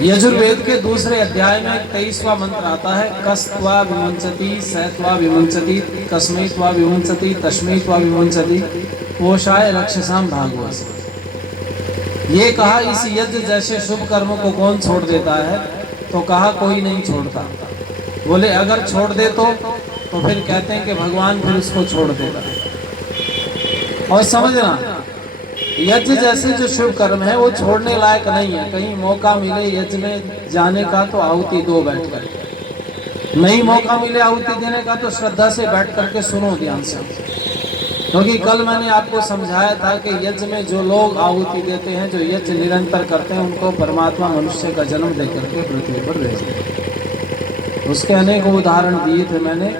यजुर्वेद के दूसरे अध्याय में 23वां मंत्र आता है, कस्त्वा विमुंचति, सैत्वा विमुंचति, कस्मैत्वा विमुंचति, तस्मैत्वा विमुंचति, पोषाय रक्षसाम भागवत। ये कहा इस यज्ञ जैसे शुभ कर्म को कौन छोड़ देता है? तो कहा कोई नहीं छोड़ता। बोले अगर छोड़ दे तो फिर कहते हैं कि भगवान फिर उसको छोड़ देता है। और समझना, यज्ञ जैसे जो शुभ कर्म है वो छोड़ने लायक नहीं है। कहीं मौका मिले यज्ञ में जाने का तो आहुति दो बैठ कर, नहीं मौका मिले आहुति देने का तो श्रद्धा से बैठ करके सुनो ध्यान से। क्योंकि कल मैंने आपको समझाया था कि यज्ञ में जो लोग आहुति देते हैं, जो यज्ञ निरंतर करते हैं, उनको परमात्मा मनुष्य का जन्म दे करके पृथ्वी पर भेजते हैं। उसके अनेक उदाहरण दिए थे मैंने,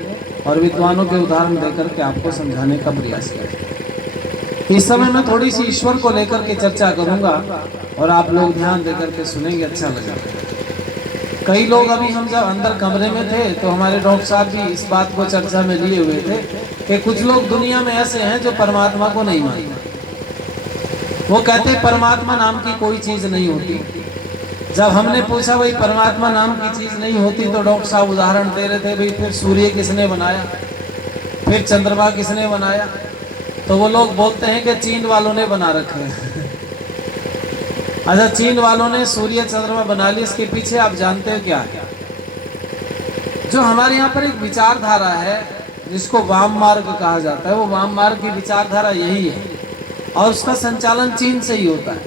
और विद्वानों के उदाहरण देकर के आपको समझाने का प्रयास किया। इस समय मैं थोड़ी सी ईश्वर को लेकर के चर्चा करूंगा और आप लोग ध्यान देकर के सुनेंगे, अच्छा लगेगा। कई लोग अभी हम जब अंदर कमरे में थे तो हमारे डॉक्टर साहब भी इस बात को चर्चा में लिए हुए थे कि कुछ लोग दुनिया में ऐसे हैं जो परमात्मा को नहीं मानते। वो कहते परमात्मा नाम की कोई चीज नहीं होती। जब हमने पूछा भाई परमात्मा नाम की चीज नहीं होती तो डॉक्टर साहब उदाहरण दे रहे थे, भाई फिर सूर्य किसने बनाया, फिर चंद्रमा किसने बनाया? तो वो लोग बोलते हैं कि चीन वालों ने बना रखे हैं। अच्छा, चीन वालों ने सूर्य चंद्रमा बना ली, इसके पीछे आप जानते हो क्या है? जो हमारे यहाँ पर एक विचारधारा है जिसको वाम मार्ग कहा जाता है, वो वाम मार्ग की विचारधारा यही है, और उसका संचालन चीन से ही होता है।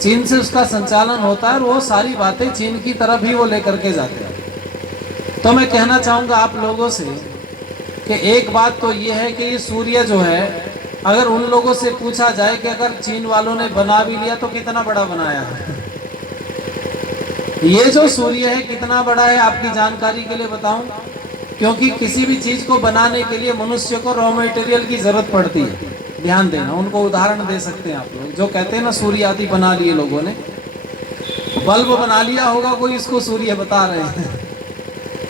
चीन से उसका संचालन होता है और वो सारी बातें चीन की तरफ ही वो लेकर के जाते हैं। तो मैं कहना चाहूँगा आप लोगों से कि एक बात तो ये है कि ये सूर्य जो है, अगर उन लोगों से पूछा जाए कि अगर चीन वालों ने बना भी लिया तो कितना बड़ा बनाया है? ये जो सूर्य है कितना बड़ा है आपकी जानकारी के लिए बताऊं, क्योंकि किसी भी चीज को बनाने के लिए मनुष्य को रॉ मटेरियल की जरूरत पड़ती है। ध्यान देना, उनको उदाहरण दे सकते हैं आप लोग। जो कहते हैं ना सूर्य आदि बना लिए लोगों ने, बल्ब बना लिया होगा कोई, इसको सूर्य बता रहे हैं।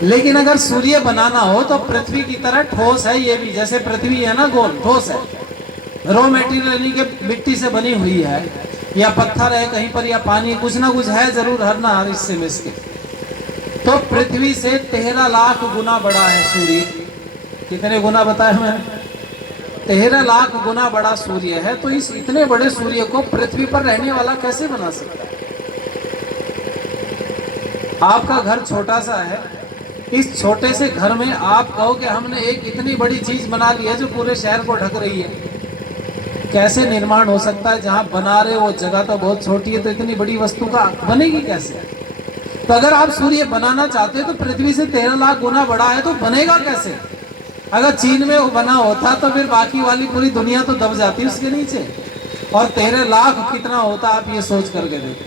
लेकिन अगर सूर्य बनाना हो तो पृथ्वी की तरह ठोस है ये भी, जैसे पृथ्वी है ना गोल, ठोस है, रॉ मटेरियल यानी कि मिट्टी से बनी हुई है, या पत्थर है कहीं पर, या पानी, कुछ ना कुछ है जरूर हर ना हर हिस्से में इसके। तो पृथ्वी से 13 लाख गुना बड़ा है सूर्य। कितने गुना बताया मैंने? 13 लाख गुना बड़ा सूर्य है। तो इस इतने बड़े सूर्य को पृथ्वी पर रहने वाला कैसे बना सकता है? आपका घर छोटा सा है, इस छोटे से घर में आप कहो कि हमने एक इतनी बड़ी चीज बना ली है जो पूरे शहर को ढक रही है, कैसे निर्माण हो सकता है? जहां बना रहे वो जगह तो बहुत छोटी है, तो इतनी बड़ी वस्तु का बनेगी कैसे? तो अगर आप सूर्य बनाना चाहते हो तो पृथ्वी से 13 लाख गुना बड़ा है, तो बनेगा कैसे? अगर चीन में वो बना होता तो फिर बाकी वाली पूरी दुनिया तो दब जाती उसके नीचे। और 13 लाख कितना होता आप ये सोच करके देखो।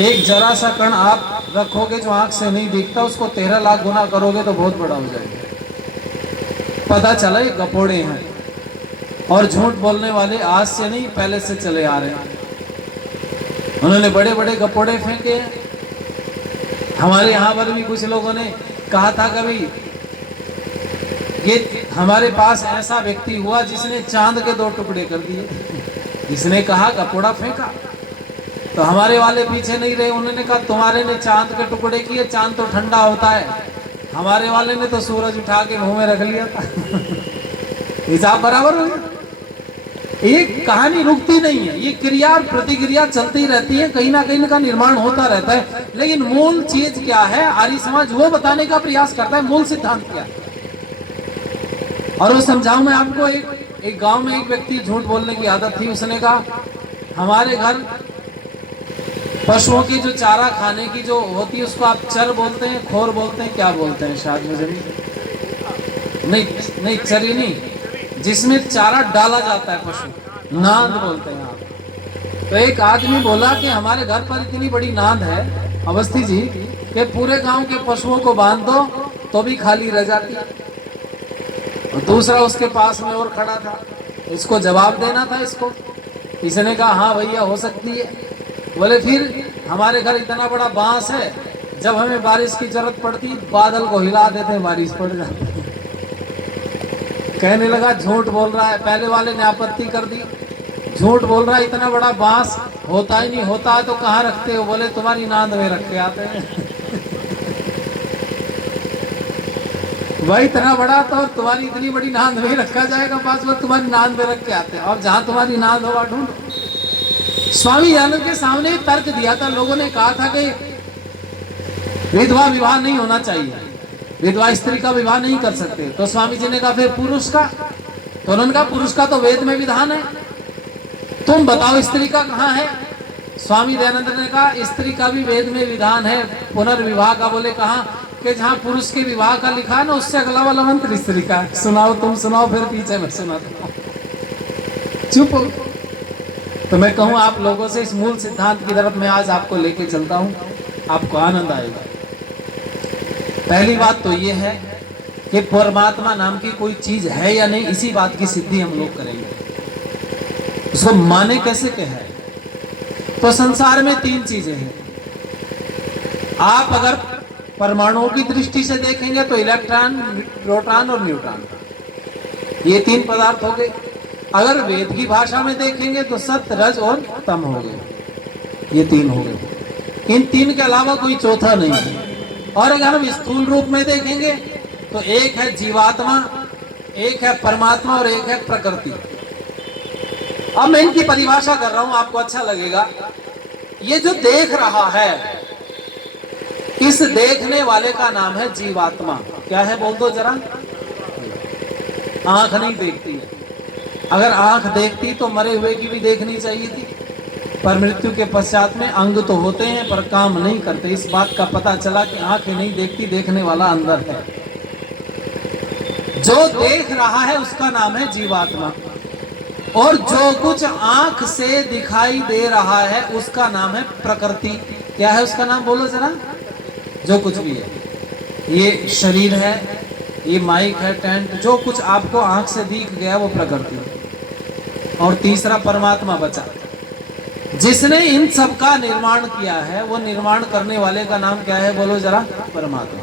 एक जरा सा कण आप रखोगे जो आंख से नहीं दिखता, उसको 13 लाख गुना करोगे तो बहुत बड़ा हो जाएगा। पता चला ये गपोड़े हैं, और झूठ बोलने वाले आज से नहीं पहले से चले आ रहे हैं। उन्होंने बड़े बड़े गपोड़े फेंके हैं। हमारे यहाँ पर भी कुछ लोगों ने कहा था कभी, ये हमारे पास ऐसा व्यक्ति हुआ जिसने चांद के 2 टुकड़े कर दिए। जिसने कहा गपोड़ा फेंका, तो हमारे वाले पीछे नहीं रहे। उन्होंने कहा तुम्हारे ने चांद के टुकड़े किए, चांद तो ठंडा होता है, हमारे वाले ने तो सूरज उठा के मुंह में रख लिया था। हिसाब बराबर हो गया। ये कहानी रुकती नहीं है, ये क्रिया और प्रतिक्रिया चलती रहती है, कहीं ना कहीं का निर्माण होता रहता है। लेकिन मूल चीज क्या है, आर्य समाज वो बताने का प्रयास करता है, मूल सिद्धांत क्या है। और वो समझाऊं मैं आपको। एक गांव में एक व्यक्ति झूठ बोलने की आदत थी। उसने कहा हमारे घर पशुओं की जो चारा खाने की जो होती है उसको आप चर बोलते हैं, खोर बोलते हैं, क्या बोलते हैं? शायद मुझे नहीं चरी नहीं, जिसमें चारा डाला जाता है पशु, नांद बोलते हैं आप। तो एक आदमी बोला कि हमारे घर पर इतनी बड़ी नांद है अवस्थी जी कि पूरे गांव के पशुओं को बांध दो तो भी खाली रह जाती। और दूसरा उसके पास में और खड़ा था, इसको जवाब देना था इसको। इसने कहा हाँ भैया हो सकती है। बोले फिर हमारे घर इतना बड़ा बांस है, जब हमें बारिश की जरूरत पड़ती बादल को हिला देते, बारिश पड़ जाती। कहने लगा झूठ बोल रहा है। पहले वाले ने आपत्ति कर दी, झूठ बोल रहा है, इतना बड़ा बांस होता ही नहीं, होता तो कहाँ रखते हो? बोले तुम्हारी नांद में रख के आते हैं। वही इतना बड़ा तो तुम्हारी इतनी बड़ी नांद में रखा जाएगा, पास वो तुम्हारी नांद में रख के आते हैं। और जहां तुम्हारी नांद होगा ढूंढो। स्वामी दयानंद के सामने एक तर्क दिया था, लोगों ने कहा था कि विधवा विवाह नहीं होना चाहिए, विधवा स्त्री का विवाह नहीं कर सकते। तो स्वामी जी ने कहा फिर पुरुष का? तो उन्होंने कहा पुरुष का तो वेद में विधान है, तुम बताओ स्त्री का कहाँ है? स्वामी दयानंद ने कहा स्त्री का भी वेद में विधान है पुनर्विवाह का। बोले कहाँ? कि जहाँ पुरुष के विवाह का लिखा है ना, उससे अगला वाला मंत्र स्त्री का है। सुनाओ, तुम सुनाओ, फिर पीछे मैं सुनाता हूं। चुप हो। तो मैं कहूं आप लोगों से इस मूल सिद्धांत की तरफ मैं आज आपको लेके चलता हूं, आपको आनंद आएगा। पहली बात तो ये है कि परमात्मा नाम की कोई चीज है या नहीं, इसी बात की सिद्धि हम लोग करेंगे। उसको माने कैसे के है? तो संसार में तीन चीजें हैं। आप अगर परमाणुओं की दृष्टि से देखेंगे तो इलेक्ट्रॉन, प्रोटॉन और न्यूट्रॉन, ये तीन पदार्थ हो गए। अगर वेद की भाषा में देखेंगे तो सत्य, रज और तम हो गए, ये तीन हो गए। इन तीन के अलावा कोई चौथा नहीं है। और अगर हम स्थूल रूप में देखेंगे तो एक है जीवात्मा, एक है परमात्मा और एक है प्रकृति। अब मैं इनकी परिभाषा कर रहा हूं, आपको अच्छा लगेगा। ये जो देख रहा है, इस देखने वाले का नाम है जीवात्मा। क्या है बोल दो जरा? आंख नहीं देखती है। अगर आंख देखती तो मरे हुए की भी देखनी चाहिए थी, पर मृत्यु के पश्चात में अंग तो होते हैं पर काम नहीं करते। इस बात का पता चला कि आंख नहीं देखती, देखने वाला अंदर है। जो देख रहा है उसका नाम है जीवात्मा, और जो कुछ आंख से दिखाई दे रहा है उसका नाम है प्रकृति। क्या है उसका नाम? बोलो जरा। जो कुछ भी है, ये शरीर है, ये माइक है, टेंट, जो कुछ आपको आंख से दिख गया वो प्रकृति है। और तीसरा परमात्मा बचा, जिसने इन सब का निर्माण किया है। वो निर्माण करने वाले का नाम क्या है? बोलो जरा। परमात्मा।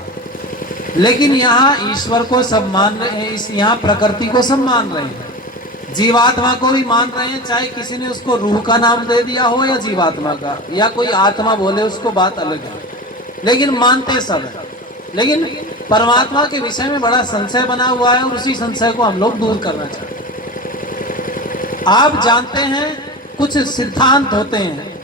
लेकिन यहाँ ईश्वर को सब मान रहे हैं, यहाँ प्रकृति को सब मान रहे हैं, जीवात्मा को भी मान रहे हैं। चाहे किसी ने उसको रूह का नाम दे दिया हो या जीवात्मा का, या कोई आत्मा बोले, उसको बात अलग है, लेकिन मानते सब है। लेकिन परमात्मा के विषय में बड़ा संशय बना हुआ है और उसी संशय को हम लोग दूर करना चाहते हैं। आप जानते हैं कुछ सिद्धांत होते हैं,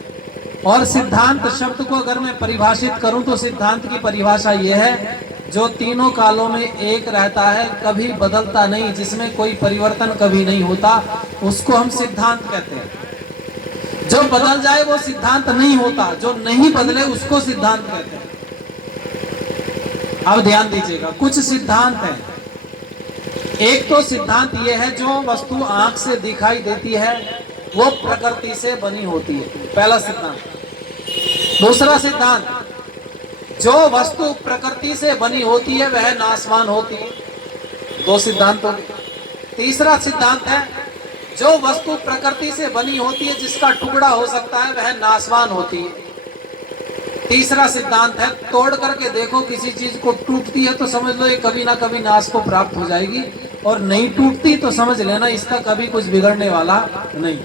और सिद्धांत शब्द को अगर मैं परिभाषित करूं तो सिद्धांत की परिभाषा यह है, जो तीनों कालों में एक रहता है, कभी बदलता नहीं, जिसमें कोई परिवर्तन कभी नहीं होता, उसको हम सिद्धांत कहते हैं। जो बदल जाए वो सिद्धांत नहीं होता, जो नहीं बदले उसको सिद्धांत कहते हैं। अब ध्यान दीजिएगा, कुछ सिद्धांत हैं। एक तो सिद्धांत यह है, जो वस्तु आंख से दिखाई देती है वो प्रकृति से बनी होती है, पहला सिद्धांत। दूसरा सिद्धांत, जो वस्तु प्रकृति से बनी होती है वह नाशवान होती है, दो सिद्धांत हो गए। तीसरा सिद्धांत है, जो वस्तु प्रकृति से बनी होती है जिसका टुकड़ा हो सकता है वह नाशवान होती है। तीसरा सिद्धांत है, तोड़ करके देखो किसी चीज को, टूटती है तो समझ लो ये कभी ना कभी नाश को प्राप्त हो जाएगी, और नहीं टूटती तो समझ लेना इसका कभी कुछ बिगड़ने वाला नहीं।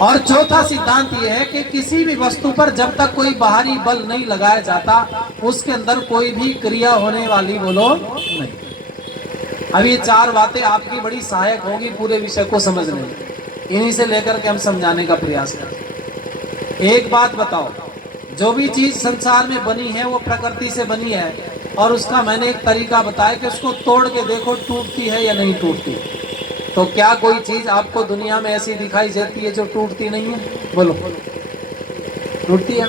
और चौथा सिद्धांत यह है कि किसी भी वस्तु पर जब तक कोई बाहरी बल नहीं लगाया जाता उसके अंदर कोई भी क्रिया होने वाली बोलो नहीं। अब ये चार बातें आपकी बड़ी सहायक होगी पूरे विषय को समझने में, इन्हीं से लेकर के हम समझाने का प्रयास करें। एक बात बताओ, जो भी चीज संसार में बनी है वो प्रकृति से बनी है, और उसका मैंने एक तरीका बताया कि उसको तोड़ के देखो टूटती है या नहीं टूटती। तो क्या कोई चीज आपको दुनिया में ऐसी दिखाई देती है जो टूटती नहीं है? बोलो, टूटती है।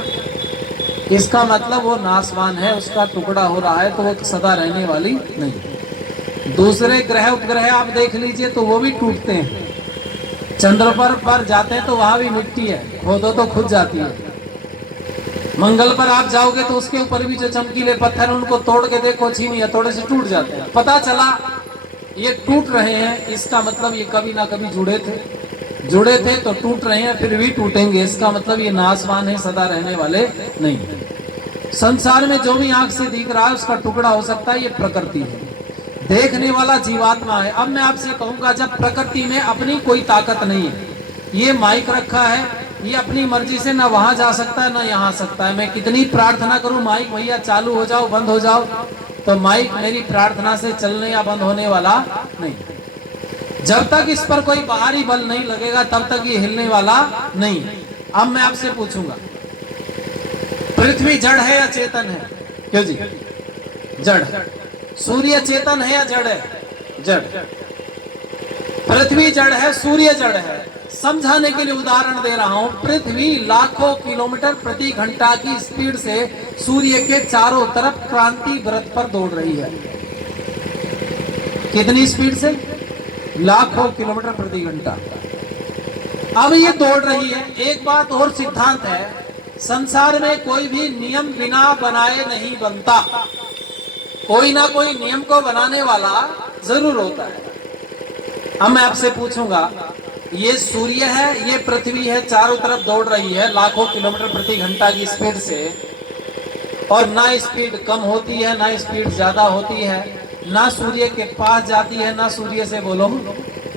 इसका मतलब वो नाशवान है, उसका टुकड़ा हो रहा है, तो वो सदा रहने वाली नहीं। दूसरे ग्रह उपग्रह आप देख लीजिए तो वो भी टूटते हैं। चंद्र पर जाते हैं तो वहां भी मिट्टी है, खोदो तो खुद जाती है। मंगल पर आप जाओगे तो उसके ऊपर भी जो चमकीले पत्थर उनको तोड़ के देखो, छीनी हथौड़े से टूट जाते हैं। पता चला ये टूट रहे हैं, इसका मतलब ये कभी ना कभी जुड़े थे तो टूट रहे हैं, फिर भी टूटेंगे, इसका मतलब ये नाशवान है, सदा रहने वाले नहीं। संसार में जो भी आंख से दिख रहा है उसका टुकड़ा हो सकता है, ये प्रकृति है। देखने वाला जीवात्मा है। अब मैं आपसे कहूंगा, जब प्रकृति में अपनी कोई ताकत नहीं है, ये माइक रखा है, ये अपनी मर्जी से ना वहां जा सकता है ना यहाँ आ सकता है। मैं कितनी प्रार्थना करूं माइक भैया चालू हो जाओ बंद हो जाओ, तो माइक मेरी प्रार्थना से चलने या बंद होने वाला नहीं। जब तक इस पर कोई बाहरी बल नहीं लगेगा तब तक ये हिलने वाला नहीं। अब मैं आपसे पूछूंगा, पृथ्वी जड़ है या चेतन है? क्यों जी? जड़। सूर्य चेतन है या जड़ है? जड़। पृथ्वी जड़ है, सूर्य जड़ है। समझाने के लिए उदाहरण दे रहा हूं, पृथ्वी लाखों किलोमीटर प्रति घंटा की स्पीड से सूर्य के चारों तरफ क्रांति वृत्त पर दौड़ रही है। कितनी स्पीड से? लाखों किलोमीटर प्रति घंटा। अब ये दौड़ रही है। एक बात और सिद्धांत है, संसार में कोई भी नियम बिना बनाए नहीं बनता। कोई ना कोई नियम को बनाने वाला जरूर होता है। अब मैं आपसे पूछूंगा, ये सूर्य है, ये पृथ्वी है, चारों तरफ दौड़ रही है लाखों किलोमीटर प्रति घंटा की स्पीड से, और ना स्पीड कम होती है ना स्पीड ज्यादा होती है, ना सूर्य के पास जाती है ना सूर्य से बोलो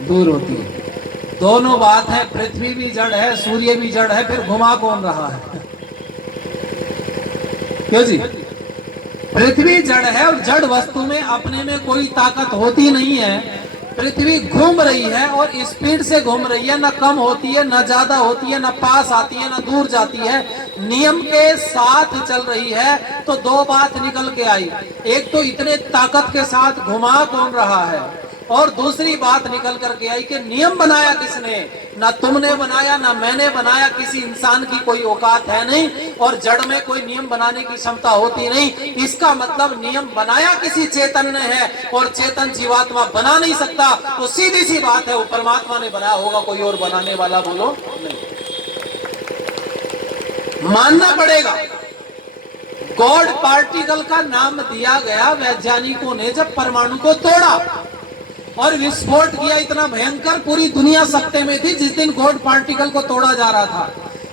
दूर होती है। दोनों बात है, पृथ्वी भी जड़ है सूर्य भी जड़ है, फिर घुमा कौन रहा है? क्यों जी? पृथ्वी जड़ है और जड़ वस्तु में अपने में कोई ताकत होती नहीं है। पृथ्वी घूम रही है और स्पीड से घूम रही है, ना कम होती है ना ज्यादा होती है, ना पास आती है ना दूर जाती है, नियम के साथ चल रही है। तो दो बात निकल के आई, एक तो इतने ताकत के साथ घुमा कौन रहा है, और दूसरी बात निकल करके आई कि नियम बनाया किसने? ना तुमने बनाया ना मैंने बनाया, किसी इंसान की कोई औकात है नहीं, और जड़ में कोई नियम बनाने की क्षमता होती नहीं। इसका मतलब नियम बनाया किसी चेतन ने है, और चेतन जीवात्मा बना नहीं सकता। तो सीधी सी बात है, वो परमात्मा ने बनाया होगा, कोई और बनाने वाला बोलो नहीं। मानना पड़ेगा। गॉड पार्टिकल का नाम दिया गया वैज्ञानिकों ने जब परमाणु को तोड़ा और विस्फोट किया, इतना भयंकर, पूरी दुनिया सत्ते में थी जिस दिन गॉड पार्टिकल को तोड़ा जा रहा था।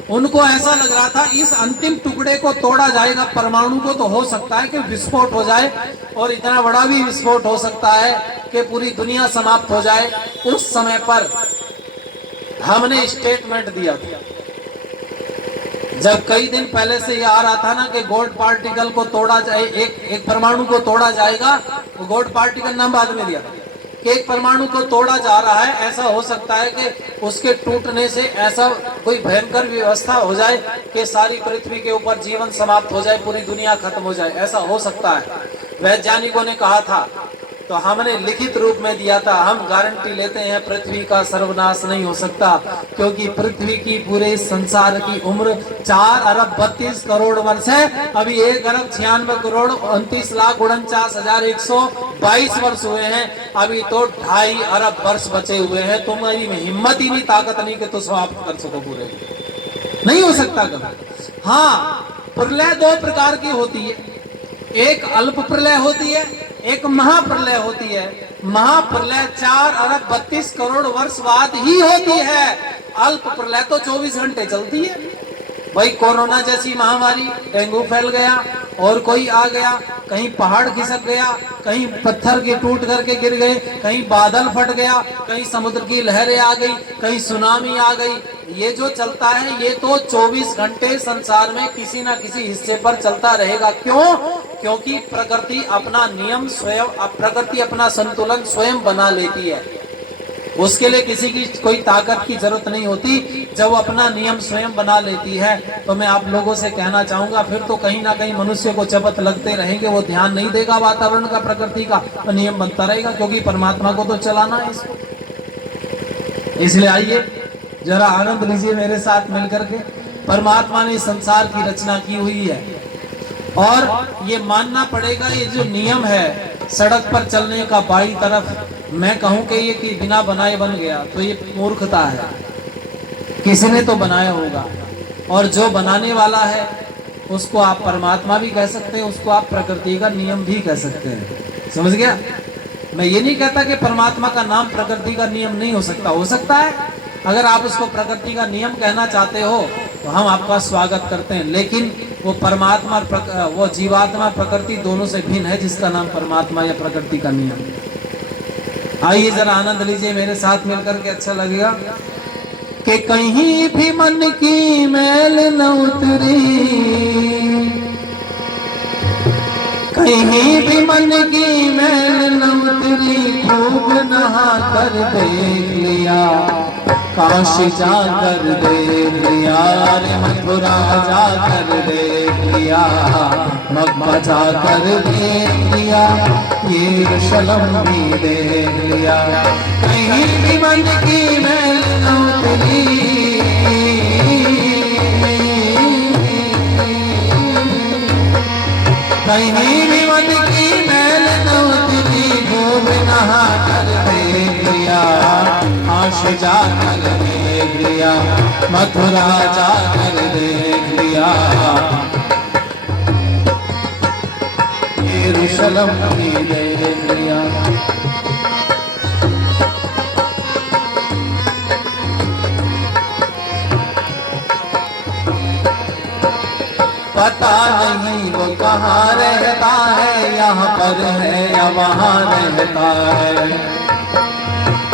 उनको ऐसा लग रहा था इस अंतिम टुकड़े को तोड़ा जाएगा, परमाणु को, तो हो सकता है कि विस्फोट हो जाए, और इतना बड़ा भी विस्फोट हो सकता है कि पूरी दुनिया समाप्त हो जाए। उस समय पर हमने स्टेटमेंट दिया था, जब कई दिन पहले से ये आ रहा था ना कि गॉड पार्टिकल को तोड़ा जाए, एक परमाणु को तोड़ा जाएगा। वो गॉड पार्टिकल नाम बाद में दिया कि एक परमाणु को तोड़ा जा रहा है। ऐसा हो सकता है कि उसके टूटने से ऐसा कोई भयंकर व्यवस्था हो जाए कि सारी पृथ्वी के ऊपर जीवन समाप्त हो जाए, पूरी दुनिया खत्म हो जाए, ऐसा हो सकता है। वैज्ञानिकों ने कहा था, तो हमने लिखित रूप में दिया था, हम गारंटी लेते हैं पृथ्वी का सर्वनाश नहीं हो सकता, क्योंकि पृथ्वी की पूरे संसार की उम्र 4 अरब 32 करोड़ वर्ष है। अभी 1 अरब 96 करोड़ 29 लाख 49,122 वर्ष हुए हैं। अभी तो 2.5 अरब वर्ष बचे हुए हैं। तुम्हारी में हिम्मत ही नहीं, ताकत नहीं कि तुम समाप्त कर सको, पूरे नहीं हो सकता कभी। हाँ, प्रलय 2 प्रकार की होती है, एक अल्प प्रलय होती है, एक महाप्रलय होती है। महाप्रलय 4 अरब 32 करोड़ वर्ष बाद ही होती है। अल्प प्रलय तो 24 घंटे चलती है। भाई कोरोना जैसी महामारी, डेंगू फैल गया और कोई आ गया, कहीं पहाड़ खिसक गया, कहीं पत्थर के टूट करके गिर गए, कहीं बादल फट गया, कहीं समुद्र की लहरें आ गई, कहीं सुनामी आ गई। ये जो चलता है ये तो 24 घंटे संसार में किसी ना किसी हिस्से पर चलता रहेगा। क्यों? क्योंकि प्रकृति अपना नियम स्वयं, प्रकृति अपना संतुलन स्वयं बना लेती है। उसके लिए किसी की कोई ताकत की जरूरत नहीं होती। जब वो अपना नियम स्वयं बना लेती है, तो मैं आप लोगों से कहना चाहूंगा, फिर तो कहीं ना कहीं मनुष्य को चबत लगते रहेंगे, वो ध्यान नहीं देगा वातावरण का, प्रकृति का, तो नियम बनता रहेगा, क्योंकि परमात्मा को तो चलाना है इसको। इसलिए आइए जरा आनंद लीजिए मेरे साथ मिलकर के। परमात्मा ने संसार की रचना की हुई है, और ये मानना पड़ेगा, ये जो नियम है सड़क पर चलने का, बाई तरफ, मैं कहूं कि ये कि बिना बनाए बन गया, तो ये मूर्खता है। किसी ने तो बनाया होगा, और जो बनाने वाला है उसको आप परमात्मा भी कह सकते हैं, उसको आप प्रकृति का नियम भी कह सकते हैं। समझ गया? मैं ये नहीं कहता कि परमात्मा का नाम प्रकृति का नियम नहीं हो सकता, हो सकता है। अगर आप उसको प्रकृति का नियम कहना चाहते हो तो हम आपका स्वागत करते हैं, लेकिन वो परमात्मा, वो जीवात्मा, प्रकृति दोनों से भिन्न है, जिसका नाम परमात्मा या प्रकृति का नियम। आइए जरा आनंद लीजिए मेरे साथ मिलकर के, अच्छा लगेगा। कि कहीं भी मन की मैल न उतरी, कहीं भी मन की मैल न उतरी, खूब नहा कर देख लिया, काशी जा कर देख लिया, रे मथुरा जा कर देख लिया, मक्का जा कर देख लिया, यरूशलेम भी देख लिया। कहीं भी मन की मैल न उतरी, कहीं भी मन की मैल न उतरी, खूब नहा कर देख लिया, काशी जा कर देख लिया, मथुरा जा कर देख लिया, यरूशलेम भी देख लिया। पता नहीं वो कहाँ रहता है, यहाँ पर है या वहाँ रहता है,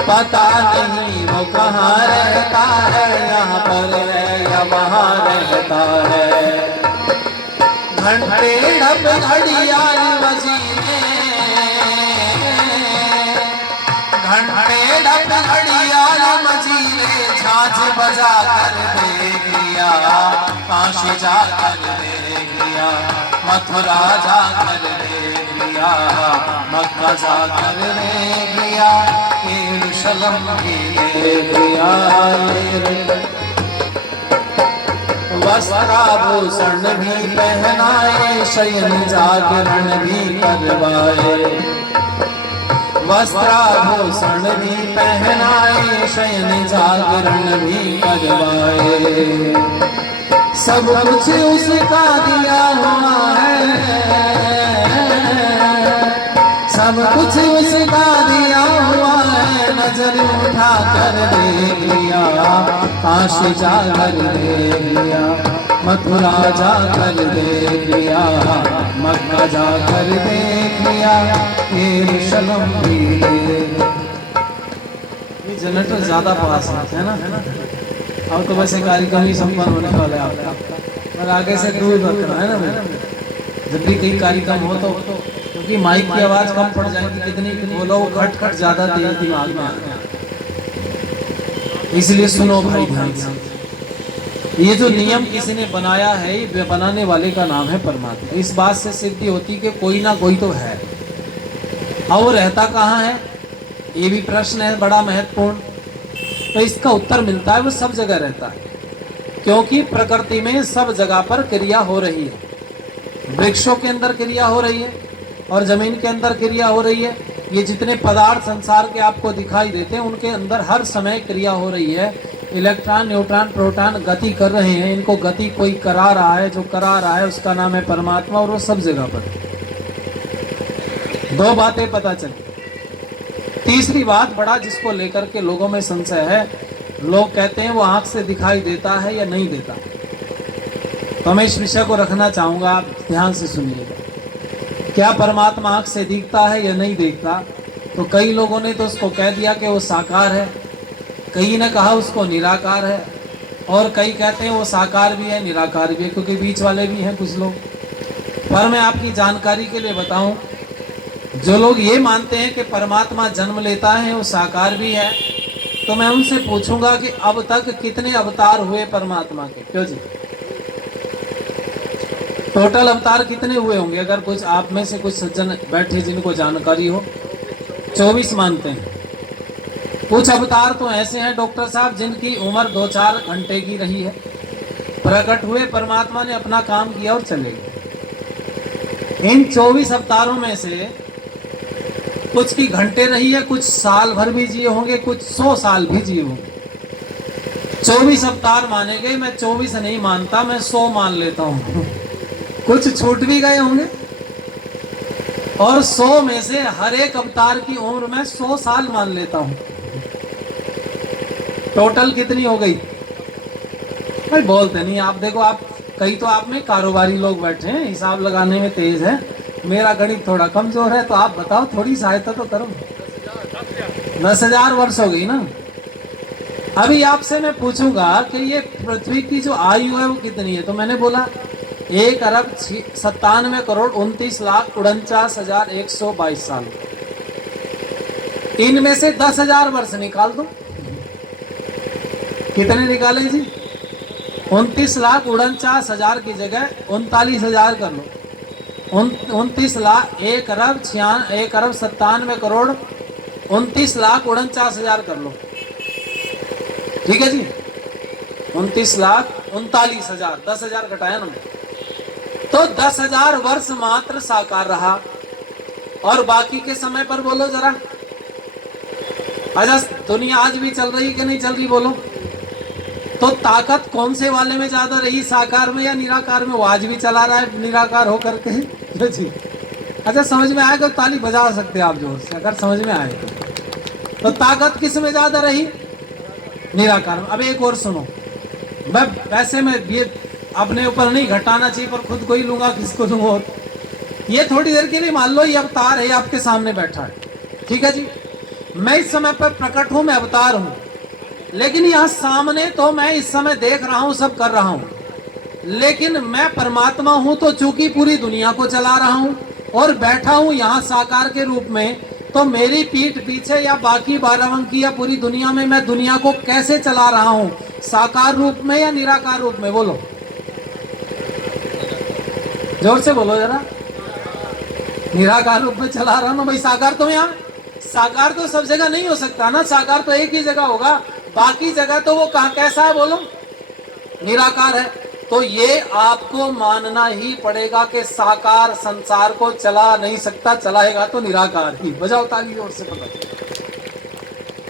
पता नहीं वो कहाँ रहता है, यहाँ पर है या वहाँ रहता है। घंटे ढप घड़ियाल मजीने, घंटे ढप घड़ियाल मजीने, झांझ बजा कर देख लिया, काशी जा कर देख लिया, मथुरा जा कर देख लिया, मक्का जा कर देख लिया, यरूशलेम भी देख लिया। वस्त्राभूषण भी पहनाए, शयन जागरण भी करवाए, वस्त्राभूषण भी पहनाए, शयन जागरण भी करवाए, सब कुछ उसका दिया हुआ है, सब कुछ उसका दिया हुआ है, नजर उठा कर देख लिया, काशी जा कर देख लिया, मथुरा जा कर देख लिया, मक्का जा कर देख लिया, यरूशलेम भी देख। ये जनरेटर ज्यादा पास है ना, अब तो वैसे कार्यक्रम ही संपन्न होने वाला है आपका, और आगे से दूर रखना है ना, जब भी कहीं कार्यक्रम हो तो, क्योंकि माइक की आवाज कम पड़ जाएगी, कितनी बोलो वो खट खट ज्यादा तेज दिमाग में आता है, इसलिए सुनो भाई ध्यान से। ये जो नियम किसी ने बनाया है, ये बनाने वाले का नाम है परमात्मा। इस बात से सिद्धि होती कि कोई ना कोई तो है, और वो रहता कहाँ है, ये भी प्रश्न है बड़ा महत्वपूर्ण। तो इसका उत्तर मिलता है वो सब जगह रहता है, क्योंकि प्रकृति में सब जगह पर क्रिया हो रही है। वृक्षों के अंदर क्रिया हो रही है और जमीन के अंदर क्रिया हो रही है। ये जितने पदार्थ संसार के आपको दिखाई देते हैं, उनके अंदर हर समय क्रिया हो रही है। इलेक्ट्रॉन, न्यूट्रॉन, प्रोटॉन गति कर रहे हैं, इनको गति कोई करा रहा है, जो करा रहा है उसका नाम है परमात्मा, और वो सब जगह पर। दो बातें पता चली। तीसरी बात बड़ा जिसको लेकर के लोगों में संशय है, लोग कहते हैं वो आंख से दिखाई देता है या नहीं देता। तो मैं इस विषय को रखना चाहूंगा, आप ध्यान से सुनिएगा। क्या परमात्मा आंख से दिखता है या नहीं दिखता? तो कई लोगों ने तो उसको कह दिया कि वो साकार है, कई ने कहा उसको निराकार है, और कई कहते हैं वो साकार भी है निराकार भी है, क्योंकि बीच वाले भी हैं कुछ लोग। पर मैं आपकी जानकारी के लिए बताऊं, जो लोग ये मानते हैं कि परमात्मा जन्म लेता है, वो साकार भी है, तो मैं उनसे पूछूंगा कि अब तक कितने अवतार हुए परमात्मा के? क्यों जी, टोटल अवतार कितने हुए होंगे? अगर कुछ आप में से कुछ सज्जन बैठे जिनको जानकारी हो, 24 मानते हैं। कुछ अवतार तो ऐसे हैं डॉक्टर साहब जिनकी उम्र 2-4 घंटे की रही है, प्रकट हुए, परमात्मा ने अपना काम किया और चले गए। इन 24 अवतारों में से कुछ की घंटे रही है, कुछ साल भर भी जिए होंगे, कुछ 100 साल भी जिए होंगे। 24 अवतार माने गए, मैं 24 नहीं मानता, मैं 100 मान लेता हूँ। कुछ छूट भी गए होंगे, और 100 में से हर एक अवतार की उम्र में 100 साल मान लेता हूँ। टोटल कितनी हो गई? भाई बोलते नहीं आप। देखो आप, कई तो आप में कारोबारी लोग बैठे हैं, हिसाब लगाने में तेज है, मेरा गणित थोड़ा कमजोर है, तो आप बताओ, थोड़ी सहायता तो करो। 10,000 वर्ष हो गई ना। अभी आपसे मैं पूछूंगा कि ये पृथ्वी की जो आयु है वो कितनी है, तो मैंने बोला 1,97,39,49,122 साल। इनमें से 10,000 वर्ष निकाल दो। कितने निकाले जी? 29,49,000 की जगह 39,000 कर लो। 29,1,97,29,49,000 कर लो। ठीक है जी, 29,39,000, 10,000 घटाया ना, तो 10,000 वर्ष मात्र साकार रहा। और बाकी के समय पर बोलो जरा, अच्छा दुनिया आज भी चल रही कि नहीं चल रही बोलो? तो ताकत कौन से वाले में ज्यादा रही, साकार में या निराकार में? वो आज भी चला रहा है निराकार होकर के जी। अच्छा समझ में आएगा तो ताली बजा सकते हैं आप जोर से, अगर समझ में आए तो ताकत किस में ज्यादा रही? निराकार में। अब एक और सुनो, मैं वैसे में ये अपने ऊपर नहीं घटाना चाहिए, पर खुद को ही लूंगा, किसको लूंगा? ये थोड़ी देर के लिए मान लो ये अवतार है, आपके सामने बैठा है, ठीक है जी। मैं इस समय पर प्रकट हूं, मैं अवतार हूं, लेकिन यहां सामने तो मैं इस समय देख रहा हूं, सब कर रहा हूं, लेकिन मैं परमात्मा हूं तो चूंकि पूरी दुनिया को चला रहा हूं और बैठा हूं यहां साकार के रूप में, तो मेरी पीठ पीछे या बाकी 12 या पूरी दुनिया में मैं दुनिया को कैसे चला रहा हूं? साकार रूप में या निराकार रूप में? बोलो, जोर से बोलो जरा। निराकार रूप में चला रहा हूं ना भाई। साकार तो यहाँ, साकार तो सब जगह नहीं हो सकता ना, साकार तो एक ही जगह होगा, बाकी जगह तो वो कहां कैसा है बोलो? निराकार है। तो ये आपको मानना ही पड़ेगा कि साकार संसार को चला नहीं सकता, चलाएगा तो निराकार ही। बजाओ ताली जोर से, पता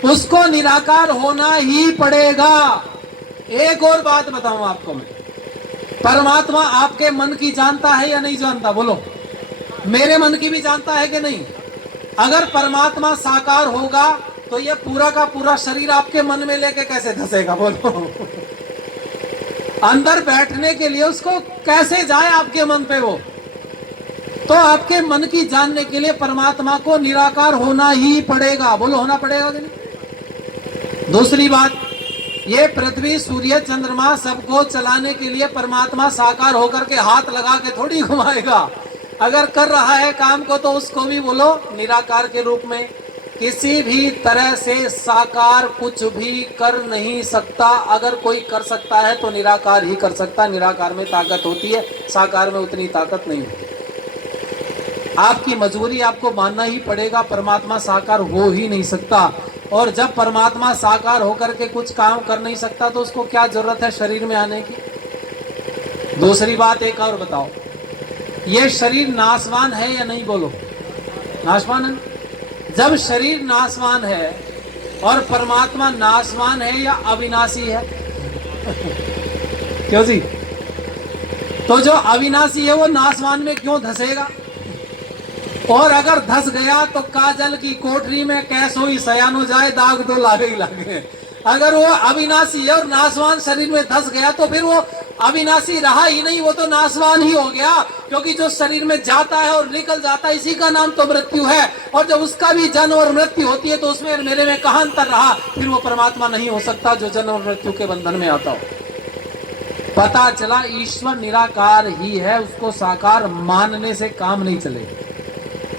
उसको निराकार होना ही पड़ेगा। एक और बात बताऊं आपको मैं, परमात्मा आपके मन की जानता है या नहीं जानता? बोलो, मेरे मन की भी जानता है कि नहीं? अगर परमात्मा साकार होगा तो ये पूरा का पूरा शरीर आपके मन में लेके कैसे धसेगा? बोलो, अंदर बैठने के लिए उसको कैसे जाए आपके मन पे वो? तो आपके मन की जानने के लिए परमात्मा को निराकार होना ही पड़ेगा। बोलो, होना पड़ेगा कि नहीं? दूसरी बात, ये पृथ्वी सूर्य चंद्रमा सबको चलाने के लिए परमात्मा साकार होकर के हाथ लगा के थोड़ी घुमाएगा। अगर कर रहा है काम को तो उसको भी बोलो निराकार के रूप में। किसी भी तरह से साकार कुछ भी कर नहीं सकता। अगर कोई कर सकता है तो निराकार ही कर सकता है। निराकार में ताकत होती है, साकार में उतनी ताकत नहीं होती। आपकी मजबूरी, आपको मानना ही पड़ेगा, परमात्मा साकार हो ही नहीं सकता। और जब परमात्मा साकार होकर के कुछ काम कर नहीं सकता तो उसको क्या जरूरत है शरीर में आने की? दूसरी बात एक और बताओ, ये शरीर नाशवान है या नहीं? बोलो, नाशवान है। जब शरीर नाशवान है और परमात्मा नाशवान है या अविनाशी है? क्यों जी? तो जो अविनाशी है वो नाशवान में क्यों धसेगा? और अगर धस गया तो काजल की कोठरी में कैसो ही सयानो जाए, दाग तो लागे ही लागे। अगर वो अविनाशी है और नाशवान शरीर में धस गया तो फिर वो अविनाशी रहा ही नहीं, वो तो नाशवान ही हो गया। क्योंकि जो शरीर में जाता है और निकल जाता है, इसी का नाम तो मृत्यु है। और जब उसका भी जन्म और मृत्यु होती है तो उसमें मेरे में कहां अंतर रहा? फिर वो परमात्मा नहीं हो सकता जो जन्म और मृत्यु के बंधन में आता हो। पता चला ईश्वर निराकार ही है, उसको साकार मानने से काम नहीं चलेगा।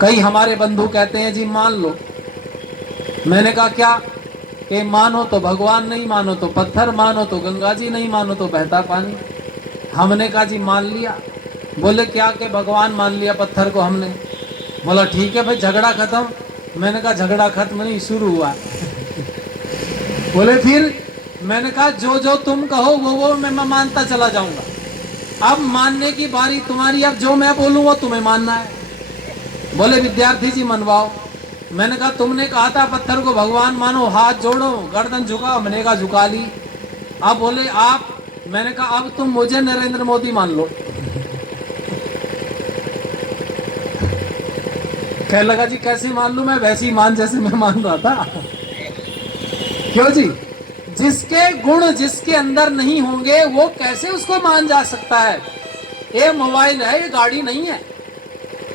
कई हमारे बंधु कहते हैं जी मान लो। मैंने कहा क्या? कि मानो तो भगवान, नहीं मानो तो पत्थर, मानो तो गंगा जी, नहीं मानो तो बहता पानी। हमने कहा जी मान लिया। बोले क्या? कि भगवान मान लिया, पत्थर को हमने। बोला ठीक है भाई, झगड़ा खत्म। मैंने कहा झगड़ा खत्म नहीं, शुरू हुआ। बोले फिर? मैंने कहा जो जो तुम कहो वो मैं मानता चला जाऊंगा। अब मानने की बारी तुम्हारी, अब जो मैं बोलूं वो तुम्हें मानना है। बोले विद्यार्थी जी मनवाओ। मैंने कहा तुमने कहा था पत्थर को भगवान मानो, हाथ जोड़ो, गर्दन झुकाओ। मैंने कहा झुका ली। अब बोले आप, मैंने कहा अब तुम मुझे नरेंद्र मोदी मान लो। कहने लगा जी कैसे मान लूं? मैं वैसे ही मान जैसे मैं मान रहा था। क्यों जी? जिसके गुण जिसके अंदर नहीं होंगे वो कैसे उसको मान जा सकता है? ये मोबाइल है, ये गाड़ी नहीं है।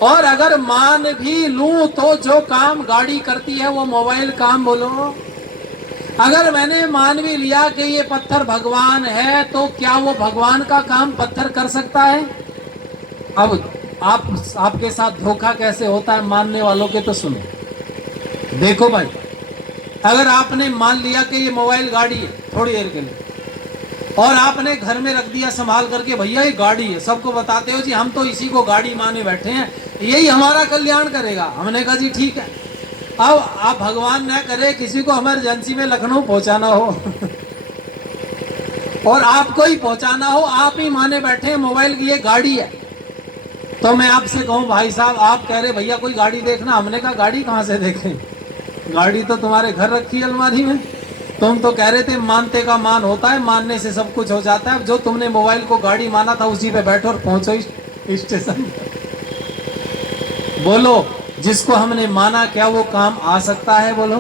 और अगर मान भी लूं तो जो काम गाड़ी करती है वो मोबाइल काम बोलो। अगर मैंने मान भी लिया कि ये पत्थर भगवान है, तो क्या वो भगवान का काम पत्थर कर सकता है? अब आपके साथ धोखा कैसे होता है मानने वालों के, तो सुनो। देखो भाई, अगर आपने मान लिया कि ये मोबाइल गाड़ी है थोड़ी देर के लिए, और आपने घर में रख दिया संभाल करके, भैया ये गाड़ी है, सबको बताते हो जी हम तो इसी को गाड़ी माने बैठे हैं, यही हमारा कल्याण करेगा। हमने कहा जी ठीक है। अब आप भगवान न करे किसी को इमरजेंसी में लखनऊ पहुंचाना हो और आपको ही पहुंचाना हो, आप ही माने बैठे हैं मोबाइल की ये गाड़ी है, तो मैं आपसे कहूं भाई साहब, आप कह रहे भैया कोई गाड़ी देखना, हमने कहा गाड़ी कहां से देखें, गाड़ी तो तुम्हारे घर रखी है अलमारी में। तुम तो कह रहे थे मानते का मान होता है, मानने से सब कुछ हो जाता है। जो तुमने मोबाइल को गाड़ी माना था उसी पे बैठो और पहुंचो स्टेशन। बोलो, जिसको हमने माना क्या वो काम आ सकता है? बोलो,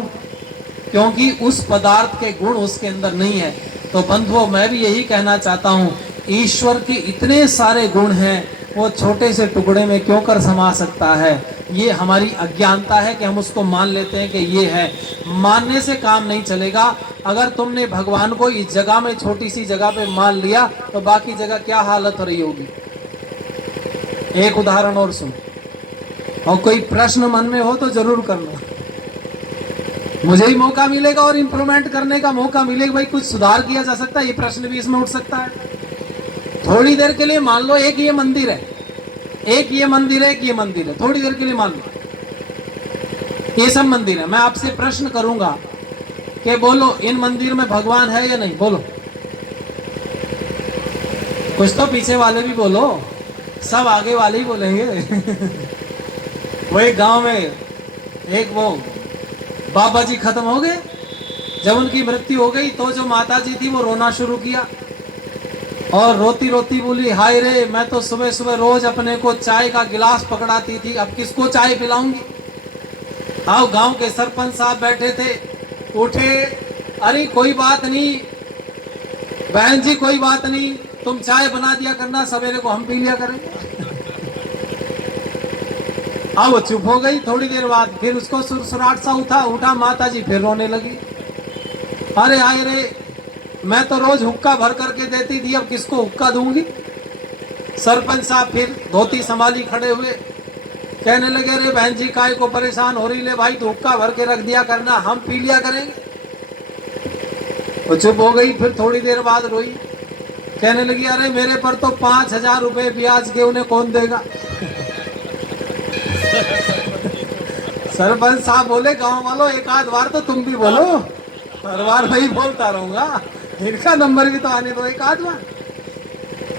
क्योंकि उस पदार्थ के गुण उसके अंदर नहीं है। तो बंधुओं, मैं भी यही कहना चाहता हूं, ईश्वर के इतने सारे गुण हैं, वो छोटे से टुकड़े में क्यों कर समा सकता है? ये हमारी अज्ञानता है कि हम उसको मान लेते हैं कि ये है। मानने से काम नहीं चलेगा। अगर तुमने भगवान को इस जगह में, छोटी सी जगह पे मान लिया, तो बाकी जगह क्या हालत हो रही होगी। एक उदाहरण और सुनो, और कोई प्रश्न मन में हो तो जरूर करना, मुझे ही मौका मिलेगा और इंप्रूवमेंट करने का मौका मिलेगा। भाई कुछ सुधार किया जा सकता है, ये प्रश्न भी इसमें उठ सकता है। थोड़ी देर के लिए मान लो एक ये मंदिर है, एक ये मंदिर है, एक ये मंदिर है, थोड़ी देर के लिए मान लो ये सब मंदिर है। मैं आपसे प्रश्न करूंगा कि बोलो इन मंदिर में भगवान है या नहीं? बोलो, कुछ तो पीछे वाले भी बोलो, सब आगे वाले ही बोलेंगे। वो एक गांव में एक वो बाबा जी खत्म हो गए, जब उनकी मृत्यु हो गई तो जो माता जी थी वो रोना शुरू किया और रोती रोती बोली, हाय रे, मैं तो सुबह सुबह रोज अपने को चाय का गिलास पकड़ाती थी, अब किसको चाय पिलाऊंगी। आओ, गांव के सरपंच साहब बैठे थे, उठे, अरे कोई बात नहीं बहन जी, कोई बात नहीं, तुम चाय बना दिया करना, सवेरे को हम पी लिया करेंगे। अब वो चुप हो गई। थोड़ी देर बाद फिर उसको सुरसुराट सा उठा, माता जी फिर रोने लगी, अरे आए रे, मैं तो रोज हुक्का भर करके देती थी, अब किसको हुक्का दूंगी। सरपंच साहब फिर धोती संभाली खड़े हुए, कहने लगे, अरे बहन जी काय को परेशान हो रही, ले भाई तो हुक्का भर के रख दिया करना, हम पी लिया करेंगे। वो चुप हो गई। फिर थोड़ी देर बाद रोई, कहने लगी, अरे मेरे पर तो 5,000 रुपए ब्याज के, उन्हें कौन देगा। सरपंच साहब बोले, गांव वालों एक आध बार तो तुम भी बोलो, हर बार वही बोलता रहूंगा, इनका नंबर भी तो आने दो एक आध बार,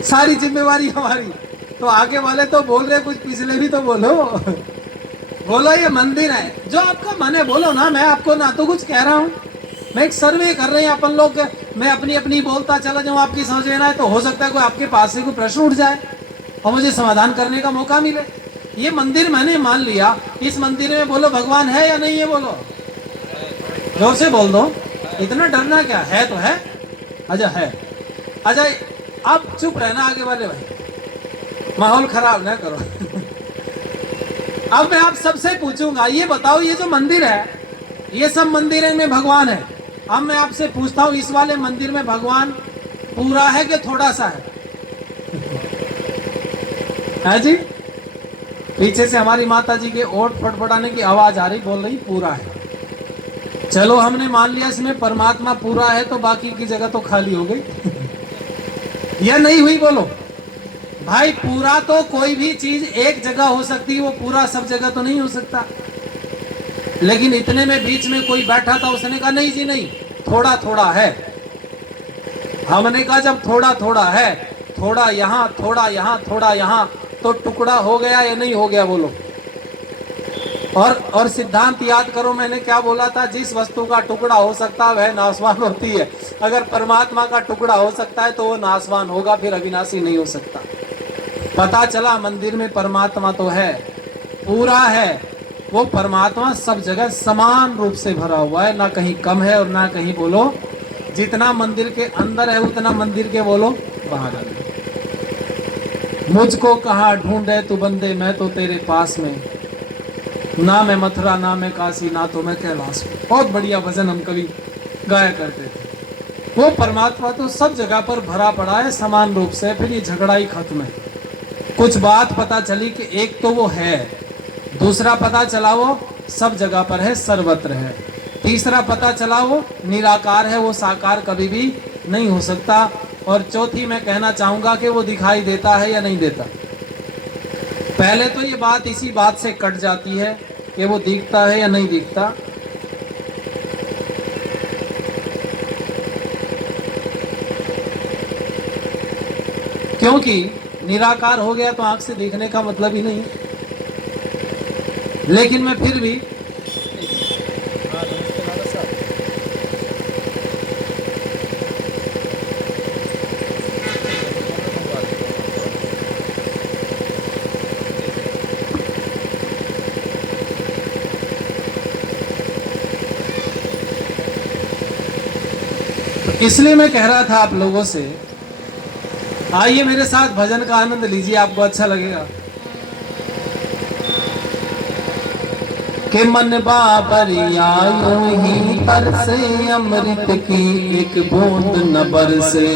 सारी जिम्मेवारी हमारी। तो आगे वाले तो बोल रहे, कुछ पिछले भी तो बोलो। बोलो ये मंदिर है, जो आपका मन है बोलो ना, मैं आपको ना तो कुछ कह रहा हूँ, मैं एक सर्वे कर रहे हैं अपन लोग, मैं अपनी अपनी बोलता चला जाऊँ, आपकी समझ में ना है तो हो सकता है कोई आपके पास से कोई प्रश्न उठ जाए और मुझे समाधान करने का मौका मिले। ये मंदिर मैंने मान लिया, इस मंदिर में बोलो भगवान है या नहीं है? बोलो, जोर से बोल दो, इतना डरना क्या है? तो है, अच्छा है, अच्छा अब चुप रहना आगे वाले भाई, माहौल खराब ना करो। अब मैं आप सबसे पूछूंगा, ये बताओ ये जो मंदिर है, ये सब मंदिर में भगवान है। अब मैं आपसे पूछता हूँ, इस वाले मंदिर में भगवान पूरा है कि थोड़ा सा है? है जी? पीछे से हमारी माता जी के ओठ फटफटाने की आवाज आ रही, बोल रही पूरा है। चलो हमने मान लिया इसमें परमात्मा पूरा है, तो बाकी की जगह तो खाली हो गई। या नहीं हुई? बोलो भाई, पूरा तो कोई भी चीज एक जगह हो सकती है, वो पूरा सब जगह तो नहीं हो सकता। लेकिन इतने में बीच में कोई बैठा था, उसने कहा नहीं जी नहीं, थोड़ा थोड़ा है। हमने कहा जब थोड़ा थोड़ा है, थोड़ा यहाँ थोड़ा यहाँ थोड़ा यहाँ, तो टुकड़ा हो गया या नहीं हो गया? बोलो। और सिद्धांत याद करो, मैंने क्या बोला था, जिस वस्तु का टुकड़ा हो सकता है वह नाशवान होती है। अगर परमात्मा का टुकड़ा हो सकता है तो वो नाशवान होगा, फिर अविनाशी नहीं हो सकता। पता चला मंदिर में परमात्मा तो है, पूरा है, वो परमात्मा सब जगह समान रूप से भरा हुआ है, ना कहीं कम है और ना कहीं बोलो जितना मंदिर के अंदर है उतना मंदिर के बोलो बाहर है। मुझको कहाँ ढूंढे तू बंदे, मैं तो तेरे पास में, ना मैं मथुरा ना मैं काशी, ना तो मैं कैलाश। बहुत बढ़िया भजन हम कभी गाया करते थे। वो परमात्मा तो सब जगह पर भरा पड़ा है समान रूप से, फिर ये झगड़ा ही खत्म है। कुछ बात पता चली कि एक तो वो है, दूसरा पता चला वो सब जगह पर है, सर्वत्र है, तीसरा पता चला वो निराकार है, वो साकार कभी भी नहीं हो सकता, और चौथी मैं कहना चाहूंगा कि वो दिखाई देता है या नहीं देता। पहले तो ये बात इसी बात से कट जाती है कि वो दिखता है या नहीं दिखता। क्योंकि निराकार हो गया तो आंख से देखने का मतलब ही नहीं है। लेकिन मैं फिर भी इसलिए मैं कह रहा था आप लोगों से, आइए मेरे साथ भजन का आनंद लीजिए, आपको अच्छा लगेगा। कि मन बाबरिया यूं ही बरसे अमृत की एक बूंद न बरसे,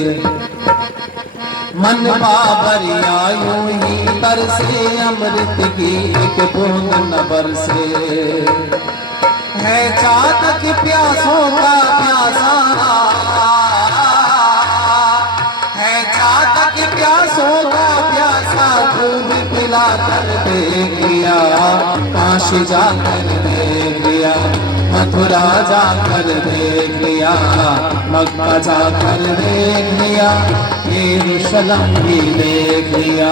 मन बाबरिया यूं ही बरसे अमृत की एक बूंद न बरसे, है चातक प्यासों का प्यासा, है चातक प्यासों का प्यासा, खूब पिला कर देख लिया, काशी जाकर देख लिया, मथुरा जाकर देख लिया, मक्का जाकर देख लिया, यरूशलेम भी देख लिया।